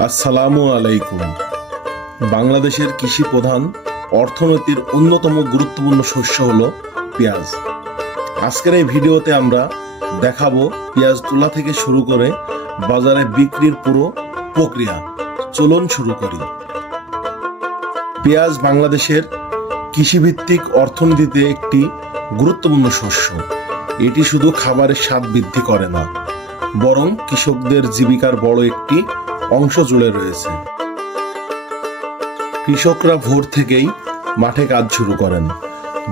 আসসালামু আলাইকুম। বাংলাদেশের কৃষি প্রধান অর্থনীতির অন্যতম গুরুত্বপূর্ণ শস্য হলো পেঁয়াজ। আজকের এই ভিডিওতে আমরা দেখাবো পেঁয়াজ তোলা থেকে শুরু করে বাজারে বিক্রির পুরো প্রক্রিয়া। চলুন শুরু করি। পেঁয়াজ বাংলাদেশের কৃষিভিত্তিক অর্থনীতিতে একটি গুরুত্বপূর্ণ শস্য। এটি শুধু খাবারের স্বাদ বৃদ্ধি করে না, বরং কৃষকদের জীবিকার বড় একটি অংশ জুড়ে রয়েছে। কৃষকরা ভোর থেকেই মাঠে কাজ শুরু করেন।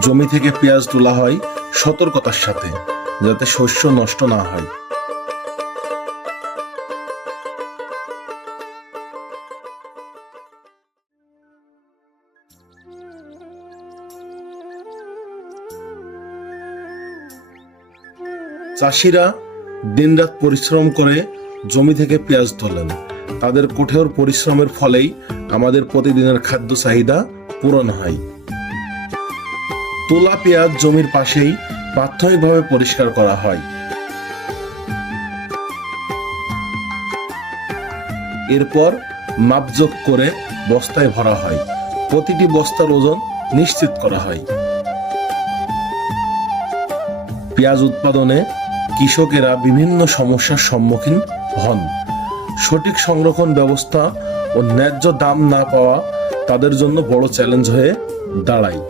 জমি থেকে পেঁয়াজ তোলা হয় সতর্কতার সাথে, যাতে শস্য নষ্ট না হয়। চাষিরা দিনরাত পরিশ্রম করে জমি থেকে পেঁয়াজ তোলেন। তাদের কঠোর পরিশ্রমের ফলেই আমাদের প্রতিদিনের খাদ্য চাহিদা পূরণ হয়। তোলা পেঁয়াজ জমির পাশেই প্রাথমিকভাবে পরিষ্কার করা হয়। এরপর মাপজোক করে বস্তায় ভরা হয়। প্রতিটি বস্তার ওজন নিশ্চিত করা হয়। পেঁয়াজ উৎপাদনে কৃষকেরা বিভিন্ন সমস্যার সম্মুখীন হন। সঠিক সংরক্ষণ ব্যবস্থা ও ন্যায্য দাম না পাওয়া তাদের জন্য বড় চ্যালেঞ্জ হয়ে দাঁড়ায়।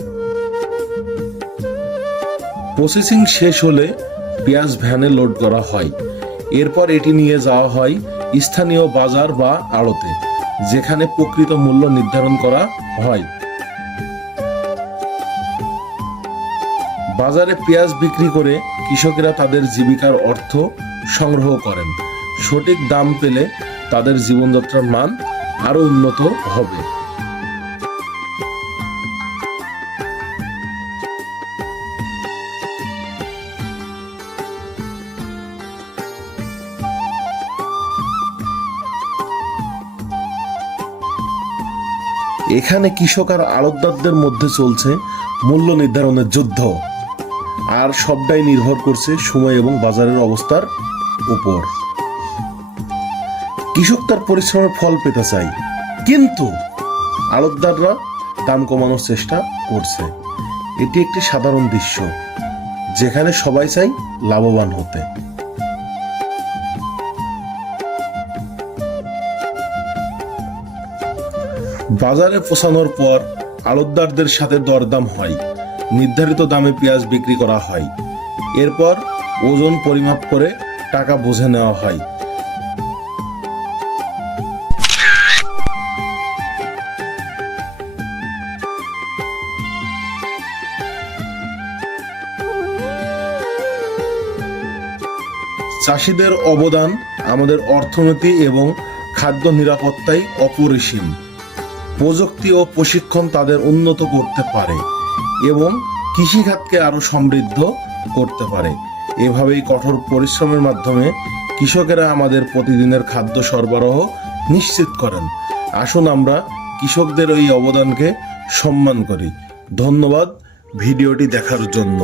প্রসেসিং শেষ হলে পেঁয়াজ ভ্যানে লোড করা হয়। এরপর এটি নিয়ে যাওয়া হয় স্থানীয় বাজার বা আড়তে, যেখানে প্রকৃত মূল্য নির্ধারণ করা হয়। বাজারে পেঁয়াজ বিক্রি করে কৃষকেরা তাদের জীবিকার অর্থ সংগ্রহ করেন। সঠিক দাম পেলে তাদের জীবনযাত্রার মান আরো উন্নত হবে। এখানে কৃষক আর আড়তদারদের মধ্যে চলছে মূল্য নির্ধারণের যুদ্ধ, আর সবটাই নির্ভর করছে সময় এবং বাজারের অবস্থার উপর। কৃষক তার পরিশ্রমের ফল পেতে চায়, কিন্তু আড়তদাররা দাম কমানোর চেষ্টা করছে। এটি একটি সাধারণ দৃশ্য, যেখানে সবাই চায় লাভবান হতে। বাজারে পৌঁছানোর পর আড়তদারদের সাথে দরদাম হয়। নির্ধারিত দামে পেঁয়াজ বিক্রি করা হয়। এরপর ওজন পরিমাপ করে টাকা বুঝে নেওয়া হয়। চাষিদের অবদান আমাদের অর্থনীতি এবং খাদ্য নিরাপত্তায় অপরিসীম। প্রযুক্তি ও প্রশিক্ষণ তাদের উন্নত করতে পারে এবং কৃষিখাতকে আরো সমৃদ্ধ করতে পারে। এভাবেই কঠোর পরিশ্রমের মাধ্যমে কৃষকেরা আমাদের প্রতিদিনের খাদ্য সরবরাহ নিশ্চিত করেন। আসুন আমরা কৃষকদের এই অবদানকে সম্মান করি। ধন্যবাদ ভিডিওটি দেখার জন্য।